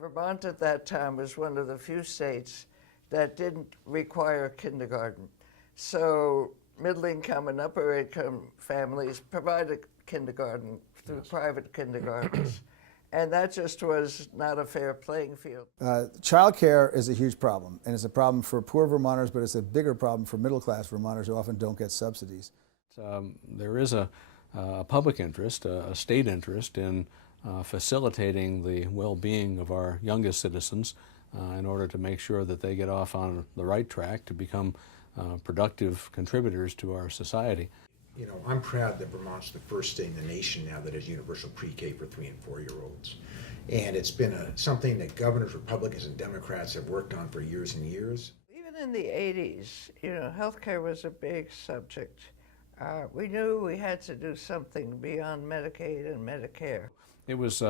Vermont at that time was one of the few states that didn't require kindergarten. So middle-income and upper-income families provided kindergarten through private kindergartens. And that just was not a fair playing field. Child care is a huge problem, and it's a problem for poor Vermonters, but it's a bigger problem for middle-class Vermonters who often don't get subsidies. There is a public interest, a state interest in facilitating the well-being of our youngest citizens in order to make sure that they get off on the right track to become productive contributors to our society. You know, I'm proud that Vermont's the first state in the nation now that has universal pre-K for 3- and 4-year-olds. And it's been something that governors, Republicans, and Democrats have worked on for years and years. Even in the 80s, you know, healthcare was a big subject. We knew we had to do something beyond Medicaid and Medicare. It was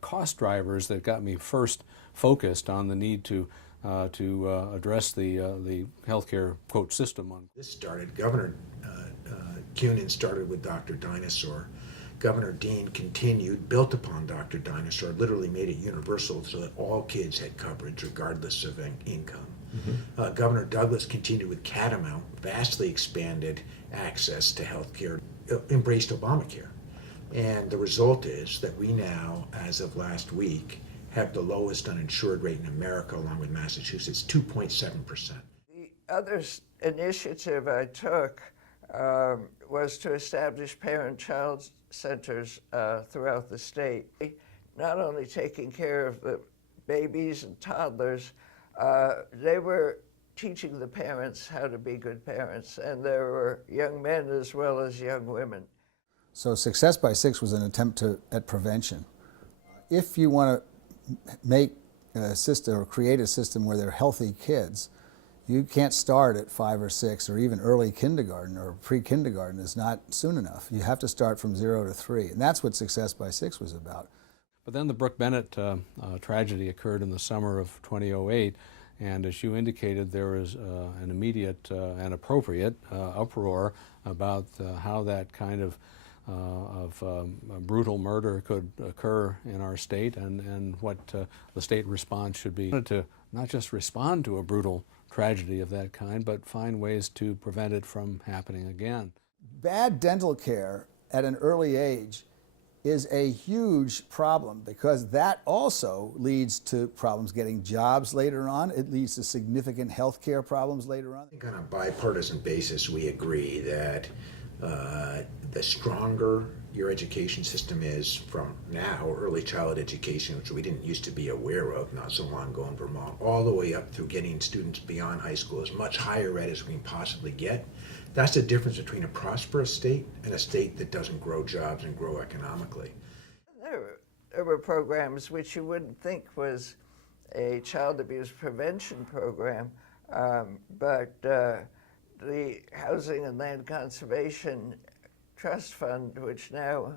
cost drivers that got me first focused on the need to address the healthcare quote system. This started, Governor Cunin started with Dr. Dinosaur. Governor Dean continued, built upon Dr. Dinosaur, literally made it universal so that all kids had coverage regardless of income. Mm-hmm. Governor Douglas continued with Catamount, vastly expanded access to health care, embraced Obamacare. And the result is that we now, as of last week, have the lowest uninsured rate in America, along with Massachusetts, 2.7%. The other initiative I took was to establish parent-child centers throughout the state, not only taking care of the babies and toddlers, they were teaching the parents how to be good parents, and there were young men as well as young women. So Success by Six was an attempt at prevention. If you want to make a system or create a system where they're healthy kids, you can't start at 5 or 6 or even early kindergarten or pre-kindergarten is not soon enough. You have to start from 0 to 3, and that's what Success by Six was about. But then the Brooke Bennett tragedy occurred in the summer of 2008, and as you indicated, there was an immediate and appropriate uproar about how that kind of brutal murder could occur in our state, and what the state response should be to not just respond to a brutal tragedy of that kind, but find ways to prevent it from happening again. Bad dental care at an early age is a huge problem because that also leads to problems getting jobs later on. It leads to significant health care problems later on. I think on a bipartisan basis, we agree that the stronger your education system is from now, early childhood education, which we didn't used to be aware of not so long ago in Vermont, all the way up through getting students beyond high school, as much higher ed as we can possibly get. That's the difference between a prosperous state and a state that doesn't grow jobs and grow economically. There were programs which you wouldn't think was a child abuse prevention program, but the Housing and Land Conservation Trust Fund, which now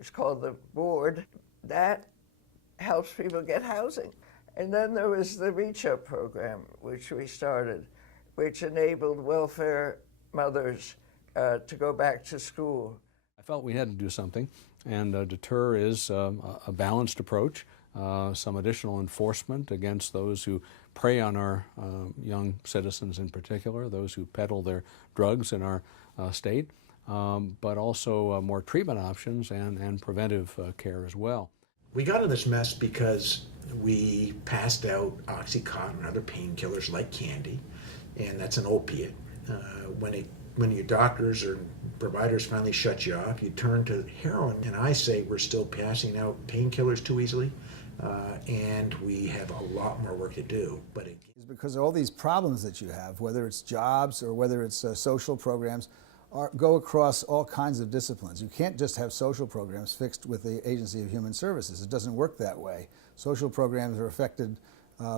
is called the Board, that helps people get housing. And then there was the Reach Up program, which we started, which enabled welfare mothers to go back to school. I felt we had to do something, and deter is a balanced approach, some additional enforcement against those who prey on our young citizens in particular, those who peddle their drugs in our state, but also more treatment options and preventive care as well. We got in this mess because we passed out Oxycontin and other painkillers like candy, and that's an opiate. When your doctors or providers finally shut you off, you turn to heroin, and I say we're still passing out painkillers too easily, and we have a lot more work to do. But it's because all these problems that you have, whether it's jobs or whether it's social programs, go across all kinds of disciplines. You can't just have social programs fixed with the Agency of Human Services. It doesn't work that way. Social programs are affected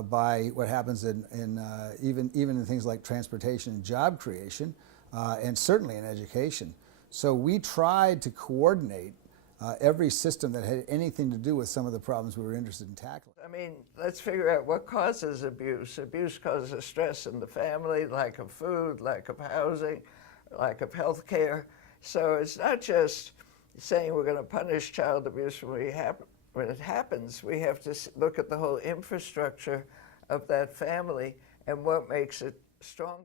by what happens even in things like transportation and job creation, and certainly in education. So we tried to coordinate every system that had anything to do with some of the problems we were interested in tackling. I mean, let's figure out what causes abuse. Abuse causes stress in the family, lack of food, lack of housing, lack of health care. So it's not just saying we're going to punish child abuse when when it happens, we have to look at the whole infrastructure of that family and what makes it strong.